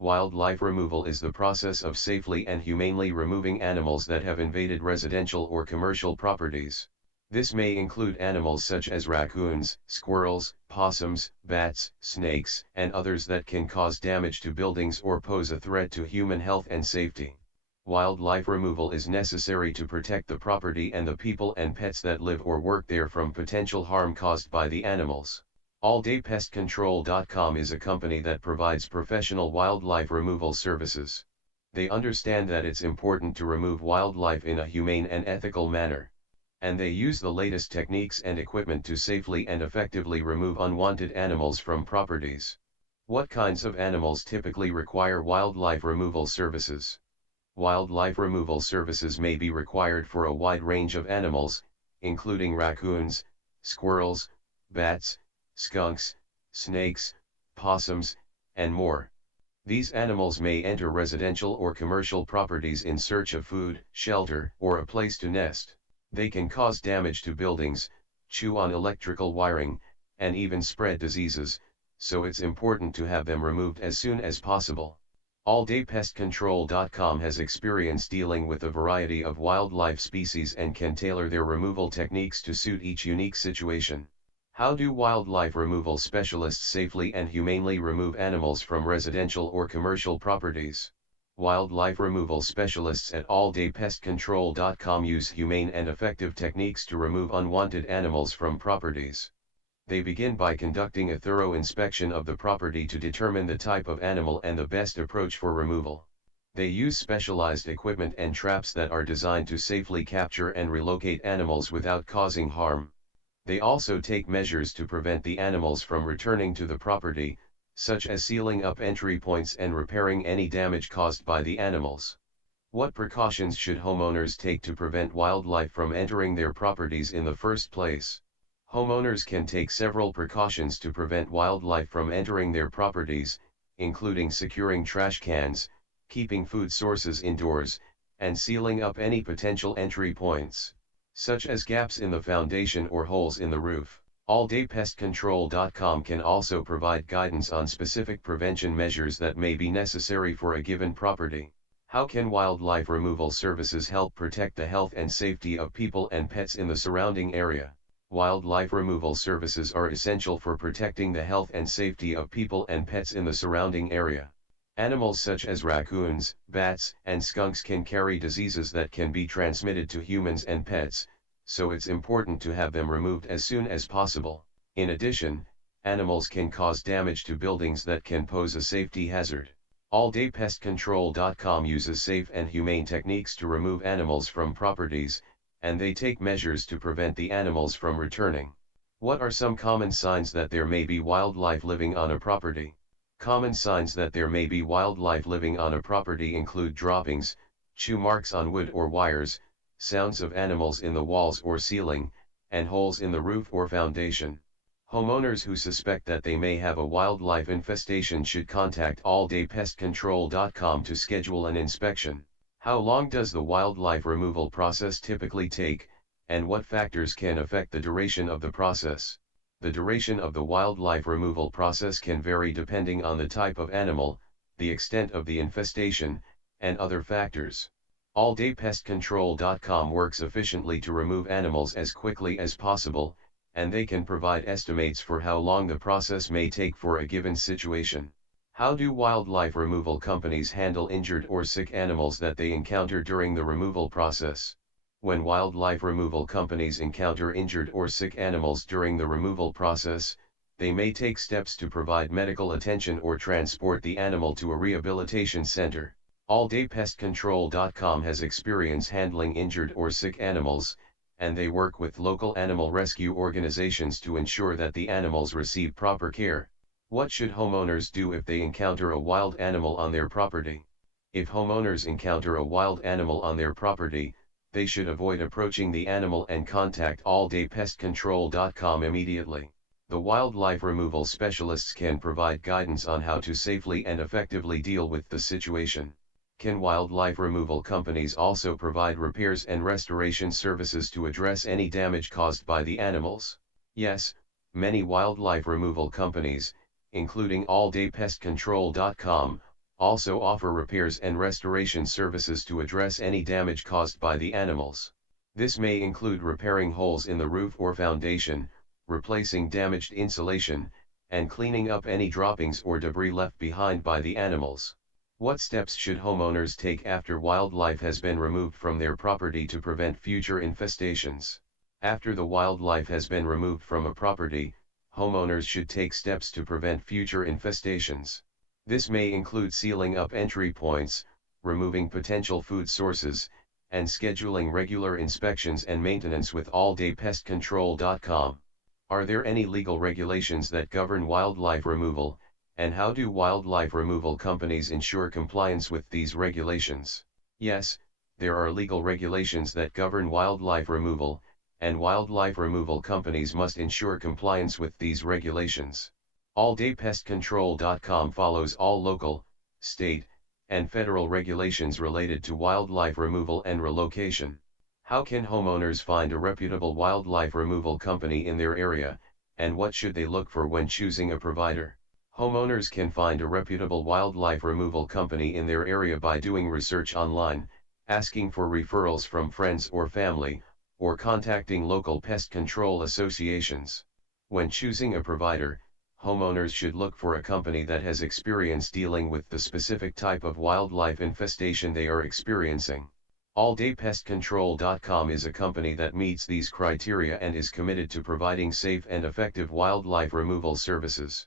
Wildlife removal is the process of safely and humanely removing animals that have invaded residential or commercial properties. This may include animals such as raccoons, squirrels, possums, bats, snakes, and others that can cause damage to buildings or pose a threat to human health and safety. Wildlife removal is necessary to protect the property and the people and pets that live or work there from potential harm caused by the animals. AllDayPestControl.com is a company that provides professional wildlife removal services. They understand that it's important to remove wildlife in a humane and ethical manner. And they use the latest techniques and equipment to safely and effectively remove unwanted animals from properties. What kinds of animals typically require wildlife removal services? Wildlife removal services may be required for a wide range of animals, including raccoons, squirrels, bats, skunks, snakes, possums, and more. These animals may enter residential or commercial properties in search of food, shelter, or a place to nest. They can cause damage to buildings, chew on electrical wiring, and even spread diseases, so it's important to have them removed as soon as possible. AllDayPestControl.com has experience dealing with a variety of wildlife species and can tailor their removal techniques to suit each unique situation. How do wildlife removal specialists safely and humanely remove animals from residential or commercial properties? Wildlife removal specialists at AllDayPestControl.com use humane and effective techniques to remove unwanted animals from properties. They begin by conducting a thorough inspection of the property to determine the type of animal and the best approach for removal. They use specialized equipment and traps that are designed to safely capture and relocate animals without causing harm. They also take measures to prevent the animals from returning to the property, such as sealing up entry points and repairing any damage caused by the animals. What precautions should homeowners take to prevent wildlife from entering their properties in the first place? Homeowners can take several precautions to prevent wildlife from entering their properties, including securing trash cans, keeping food sources indoors, and sealing up any potential entry points, such as gaps in the foundation or holes in the roof. AllDayPestControl.com can also provide guidance on specific prevention measures that may be necessary for a given property. How can wildlife removal services help protect the health and safety of people and pets in the surrounding area? Wildlife removal services are essential for protecting the health and safety of people and pets in the surrounding area. Animals such as raccoons, bats, and skunks can carry diseases that can be transmitted to humans and pets, so it's important to have them removed as soon as possible. In addition, animals can cause damage to buildings that can pose a safety hazard. AllDayPestControl.com uses safe and humane techniques to remove animals from properties, and they take measures to prevent the animals from returning. What are some common signs that there may be wildlife living on a property? Common signs that there may be wildlife living on a property include droppings, chew marks on wood or wires, sounds of animals in the walls or ceiling, and holes in the roof or foundation. Homeowners who suspect that they may have a wildlife infestation should contact AllDayPestControl.com to schedule an inspection. How long does the wildlife removal process typically take, and what factors can affect the duration of the process? The duration of the wildlife removal process can vary depending on the type of animal, the extent of the infestation, and other factors. AllDayPestControl.com works efficiently to remove animals as quickly as possible, and they can provide estimates for how long the process may take for a given situation. How do wildlife removal companies handle injured or sick animals that they encounter during the removal process? When wildlife removal companies encounter injured or sick animals during the removal process, they may take steps to provide medical attention or transport the animal to a rehabilitation center. AllDayPestControl.com has experience handling injured or sick animals, and they work with local animal rescue organizations to ensure that the animals receive proper care. What should homeowners do if they encounter a wild animal on their property? If homeowners encounter a wild animal on their property, they should avoid approaching the animal and contact AllDayPestControl.com immediately. The wildlife removal specialists can provide guidance on how to safely and effectively deal with the situation. Can wildlife removal companies also provide repairs and restoration services to address any damage caused by the animals? Yes, many wildlife removal companies, including AllDayPestControl.com, Also offer repairs and restoration services to address any damage caused by the animals. This may include repairing holes in the roof or foundation, replacing damaged insulation, and cleaning up any droppings or debris left behind by the animals. What steps should homeowners take after wildlife has been removed from their property to prevent future infestations? After the wildlife has been removed from a property, homeowners should take steps to prevent future infestations. This may include sealing up entry points, removing potential food sources, and scheduling regular inspections and maintenance with alldaypestcontrol.com. Are there any legal regulations that govern wildlife removal, and how do wildlife removal companies ensure compliance with these regulations? Yes, there are legal regulations that govern wildlife removal, and wildlife removal companies must ensure compliance with these regulations. Alldaypestcontrol.com follows all local, state, and federal regulations related to wildlife removal and relocation. How can homeowners find a reputable wildlife removal company in their area, and what should they look for when choosing a provider? Homeowners can find a reputable wildlife removal company in their area by doing research online, asking for referrals from friends or family, or contacting local pest control associations. When choosing a provider, homeowners should look for a company that has experience dealing with the specific type of wildlife infestation they are experiencing. Alldaypestcontrol.com is a company that meets these criteria and is committed to providing safe and effective wildlife removal services.